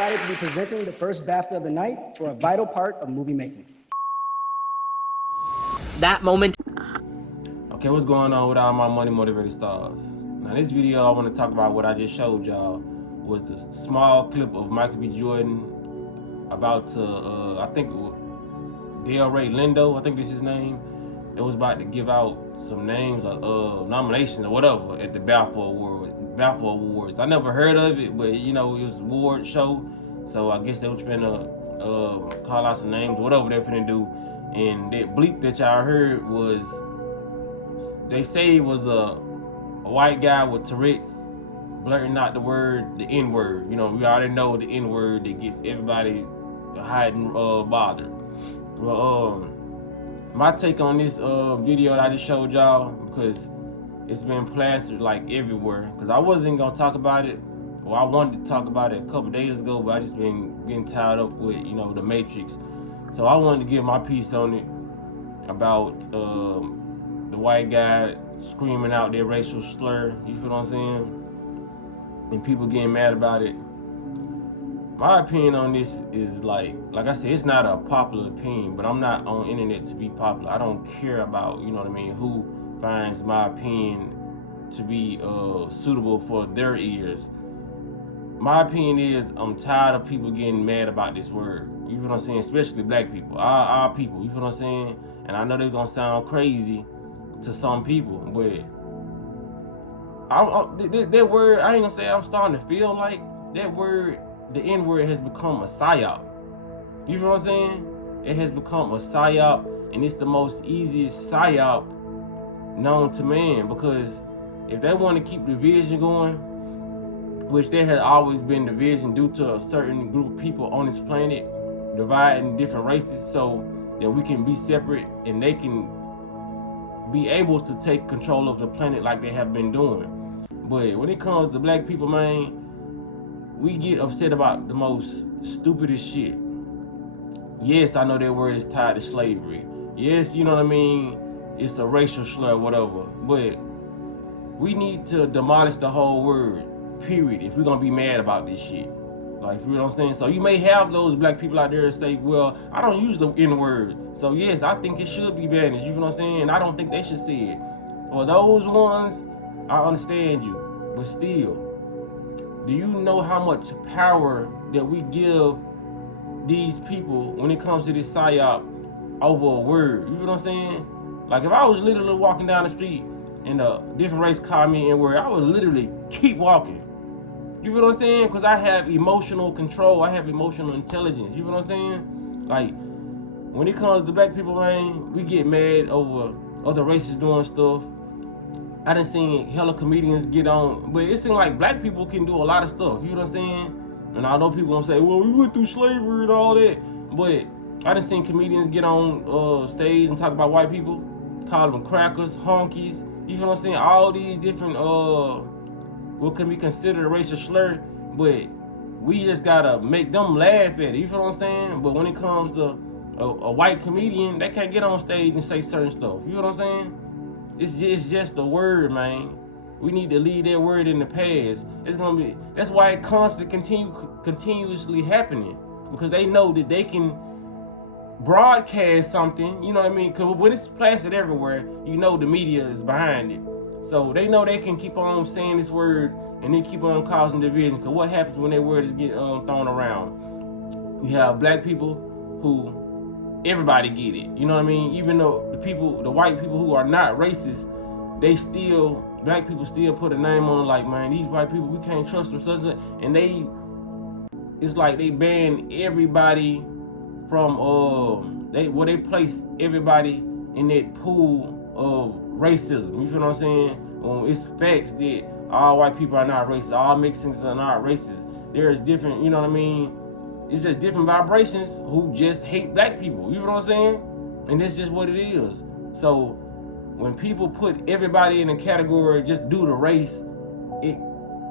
delighted to be presenting the first BAFTA of the night for a vital part of movie making. That moment. Okay, what's going on with all my money motivated stars? Now this video I want to talk about what I just showed y'all was a small clip of Michael B. Jordan about to, I think Delroy Lindo, I think this is his name. It was about to give out some names of nominations or whatever at the BAFTA Awards. I never heard of it, but you know, it was an award show. So I guess they was finna call out some names, whatever they're finna do. And that bleep that y'all heard was, they say it was a white guy with Tourette's blurting out the N-word. You know, we already know the N-word that gets everybody hot and bothered. Well, my take on this video that I just showed y'all, because it's been plastered like everywhere, because I wasn't gonna talk about it, or I wanted to talk about it a couple days ago, but I just been getting tied up with, you know, the Matrix. So I wanted to give my piece on it about the white guy screaming out their racial slur, you feel what I'm saying? And people getting mad about it. My opinion on this is like I said, it's not a popular opinion, but I'm not on the internet to be popular. I don't care about, you know what I mean, who finds my opinion to be suitable for their ears. My opinion is I'm tired of people getting mad about this word. You feel what I'm saying? Especially black people, our people, you feel what I'm saying? And I know they're gonna sound crazy to some people, but that word, I ain't gonna say I'm starting to feel like that word, the N-word, has become a psyop. You feel what I'm saying? It has become a psyop, and it's the most easiest psyop known to man, because if they want to keep division going, which there has always been division due to a certain group of people on this planet dividing different races so that we can be separate and they can be able to take control of the planet like they have been doing. But when it comes to black people, man, we get upset about the most stupidest shit. Yes, I know that word is tied to slavery. Yes, you know what I mean, it's a racial slur, whatever. But we need to demolish the whole word, period, if we're gonna be mad about this shit. Like, you know what I'm saying? So you may have those black people out there that say, well, I don't use the N-word. So yes, I think it should be banished, you know what I'm saying? And I don't think they should say it. For those ones, I understand you. But still, do you know how much power that we give these people when it comes to this psyop over a word? You feel what I'm saying? Like, if I was literally walking down the street and a different race called me N-word, I would literally keep walking. You feel what I'm saying? Because I have emotional control. I have emotional intelligence. You feel what I'm saying? Like, when it comes to black people, man, we get mad over other races doing stuff. I done seen hella comedians get on, but it seems like black people can do a lot of stuff. You know what I'm saying? And I know people gonna say, well, we went through slavery and all that. But I done seen comedians get on stage and talk about white people, call them crackers, honkies. You feel what I'm saying? All these different what can be considered a racial slur, but we just gotta make them laugh at it. You feel what I'm saying? But when it comes to a white comedian, they can't get on stage and say certain stuff. You know what I'm saying? It's just a word, man. We need to leave that word in the past. It's gonna be, that's why it continuously happening, because they know that they can broadcast something, you know what I mean? Because when it's plastered everywhere, you know the media is behind it. So they know they can keep on saying this word and then keep on causing division. Because what happens when that word is get thrown around? You have black people who everybody get it. You know what I mean? Even though the white people who are not racist, black people still put a name on it, like, man, these white people, we can't trust them. And it's like they ban everybody from they place everybody in that pool of racism. You feel what I'm saying? It's facts that all white people are not racist, all Mexicans are not racist. There's different, you know what I mean? It's just different vibrations who just hate black people. You feel what I'm saying? And that's just what it is. So when people put everybody in a category just due to race, it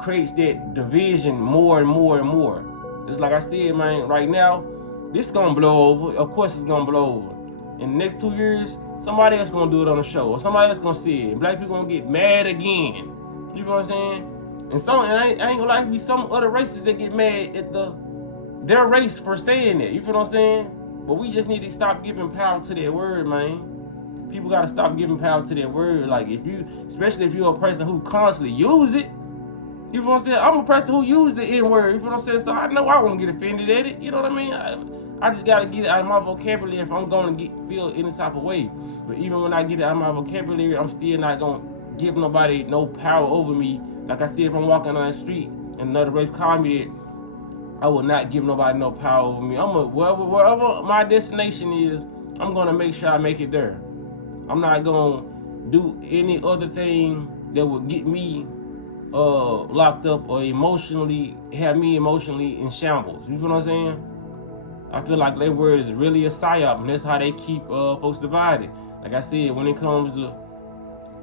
creates that division more and more and more. It's like I said, man, right now, this gonna blow over. Of course it's gonna blow over. In the next 2 years, somebody else gonna do it on the show, or somebody else gonna see it. Black people gonna get mad again. You feel what I'm saying? And I ain't gonna lie, be some other races that get mad at the their race for saying that. You feel what I'm saying? But we just need to stop giving power to that word, man. People gotta stop giving power to that word. Like especially if you're a person who constantly use it. You know what I'm saying? I'm a person who use the N-word. You know what I'm saying? So I know I won't get offended at it. You know what I mean? I just gotta get it out of my vocabulary if I'm gonna feel any type of way. But even when I get it out of my vocabulary, I'm still not gonna give nobody no power over me. Like I said, if I'm walking on the street and another race call me that, I will not give nobody no power over me. Wherever my destination is, I'm gonna make sure I make it there. I'm not gonna do any other thing that would get me locked up or have me emotionally in shambles. You feel what I'm saying? I feel like that word is really a psyop, and that's how they keep folks divided. Like I said, when it comes to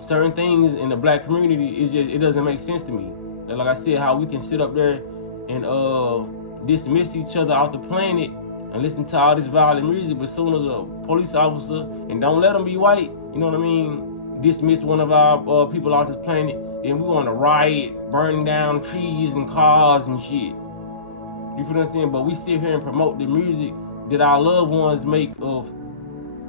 certain things in the black community, it doesn't make sense to me. Like I said, how we can sit up there and dismiss each other off the planet and listen to all this violent music, but as soon as a police officer, and don't let them be white, you know what I mean, dismiss one of our people off this planet, then we want to riot, burn down trees and cars and shit. You feel what I'm saying? But we sit here and promote the music that our loved ones make of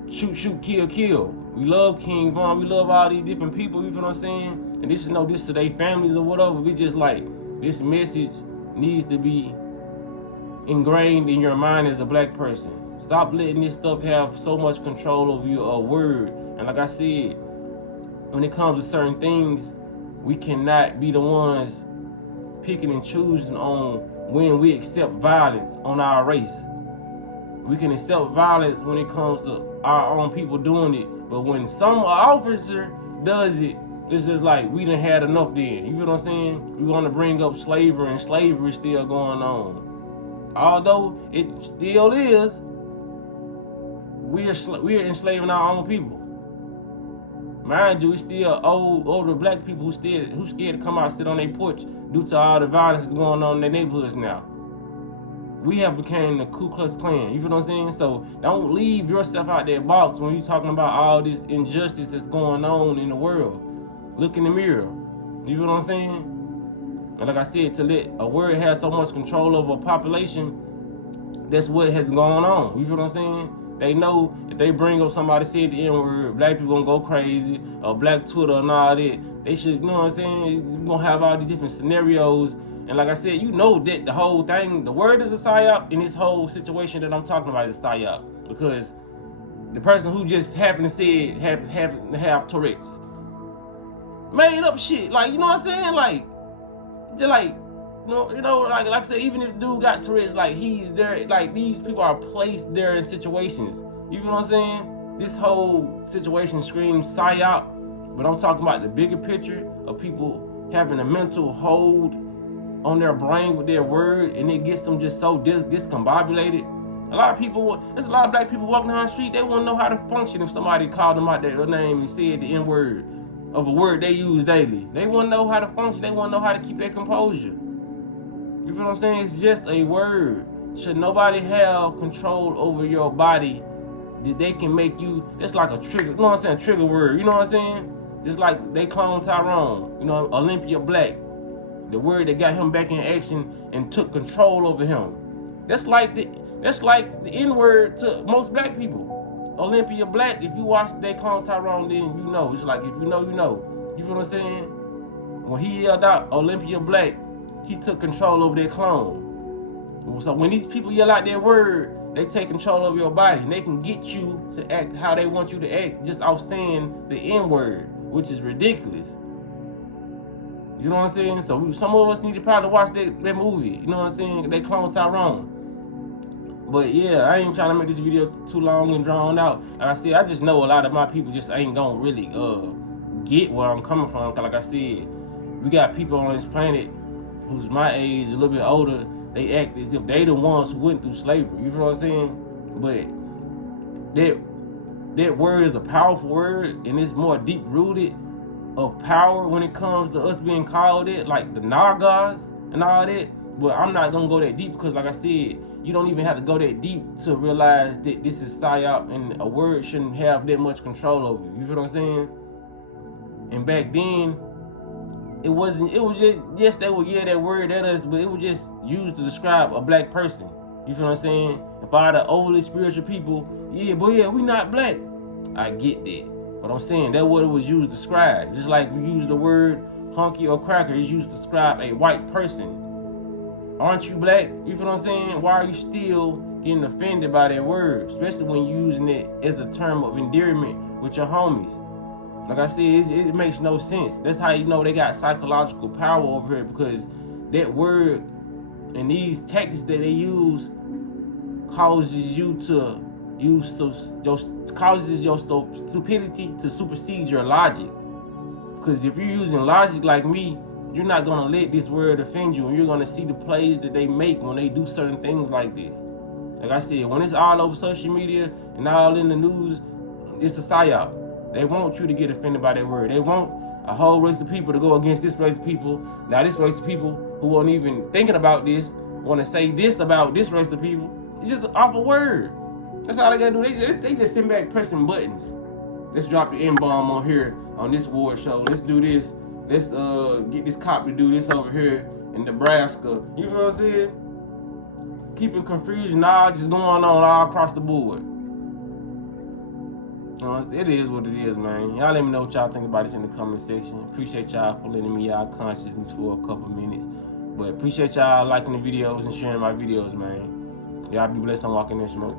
shoot, shoot, kill, kill. We love King Von. We love all these different people. You feel what I'm saying? And this is no diss to their families or whatever. We just like, this message needs to be ingrained in your mind as a black person. Stop letting this stuff have so much control over your word. And like I said, when it comes to certain things, we cannot be the ones picking and choosing on when we accept violence on our race. We can accept violence when it comes to our own people doing it, but when some officer does it, it's just like we done had enough then. You feel what I'm saying? We want to bring up slavery, and slavery is still going on. Although it still is, we're enslaving our own people. Mind you, we still older black people who scared to come out and sit on their porch due to all the violence that's going on in their neighborhoods now. We have become the Ku Klux Klan. You feel what I'm saying? So don't leave yourself out that box when you're talking about all this injustice that's going on in the world. Look in the mirror. You feel what I'm saying? And like I said, to let a word have so much control over a population, that's what has gone on. You feel what I'm saying? They know if they bring up somebody said the N-word, black people gonna go crazy, or black Twitter and all that. They should, you know what I'm saying? You're gonna have all these different scenarios. And like I said, you know that the whole thing, the word is a psyop, and this whole situation that I'm talking about is a psyop. Because the person who just happened to say it happened to have Tourette's. Made up shit. Like, you know what I'm saying? Like, just like, like I said, even if dude got Tourette's, like he's there, like these people are placed there in situations. You feel what I'm saying? This whole situation screams psyop, but I'm talking about the bigger picture of people having a mental hold on their brain with their word, and it gets them just so discombobulated. A lot of people, there's a lot of black people walking down the street, they won't know how to function if somebody called them out their name and said the N-word of a word they use daily. They won't know how to function, they won't know how to keep their composure. You feel what I'm saying? It's just a word. Should nobody have control over your body that they can make you, it's like a trigger, you know what I'm saying, trigger word, you know what I'm saying? Just like they cloned Tyrone, you know, Olympia Black, the word that got him back in action and took control over him. That's like the N-word to most black people. Olympia Black, if you watch They Clone Tyrone, then you know. It's like, if you know, you know. You feel what I'm saying? When he yelled out Olympia Black, he took control over their clone. So when these people yell out their word, they take control over your body, and they can get you to act how they want you to act just off saying the N-word, which is ridiculous. You know what I'm saying? So some of us need to probably watch that movie. You know what I'm saying? They Clone Tyrone. But yeah, I ain't trying to make this video too long and drawn out. Like I said, I just know a lot of my people just ain't gonna really get where I'm coming from. Cause like I said, we got people on this planet who's my age, a little bit older. They act as if they the ones who went through slavery. You know what I'm saying? But that word is a powerful word, and it's more deep rooted of power when it comes to us being called it, like the Nagas and all that. But I'm not gonna go that deep because, like I said, you don't even have to go that deep to realize that this is psyop, and a word shouldn't have that much control over you. You feel what I'm saying? And back then, it was just, yes, they would, yeah, that word at us, but it was just used to describe a black person. You feel what I'm saying? If all the overly spiritual people, yeah, but yeah, we not black. I get that. But I'm saying that's what it was used to describe. Just like we use the word hunky or cracker, it's used to describe a white person. Aren't you black? You feel what I'm saying? Why are you still getting offended by that word? Especially when you're using it as a term of endearment with your homies. Like I said, it makes no sense. That's how you know they got psychological power over here, because that word and these tactics that they use causes you to causes your stupidity to supersede your logic. Because if you're using logic like me, you're not gonna let this word offend you, and you're gonna see the plays that they make when they do certain things like this. Like I said, when it's all over social media and all in the news, it's a psyop. They want you to get offended by that word. They want a whole race of people to go against this race of people. Now this race of people who weren't even thinking about this want to say this about this race of people. It's just off a word. That's all they gotta do. They just sit back pressing buttons. Let's drop the N-bomb on here on this award show. Let's do this. Let's get this cop to do this over here in Nebraska. You feel what I'm saying? Keeping confusion, knowledge is going on all across the board. It is what it is, man. Y'all let me know what y'all think about this in the comment section. Appreciate y'all for letting me out consciousness for a couple minutes. But appreciate y'all liking the videos and sharing my videos, man. Y'all be blessed on walking in smoke.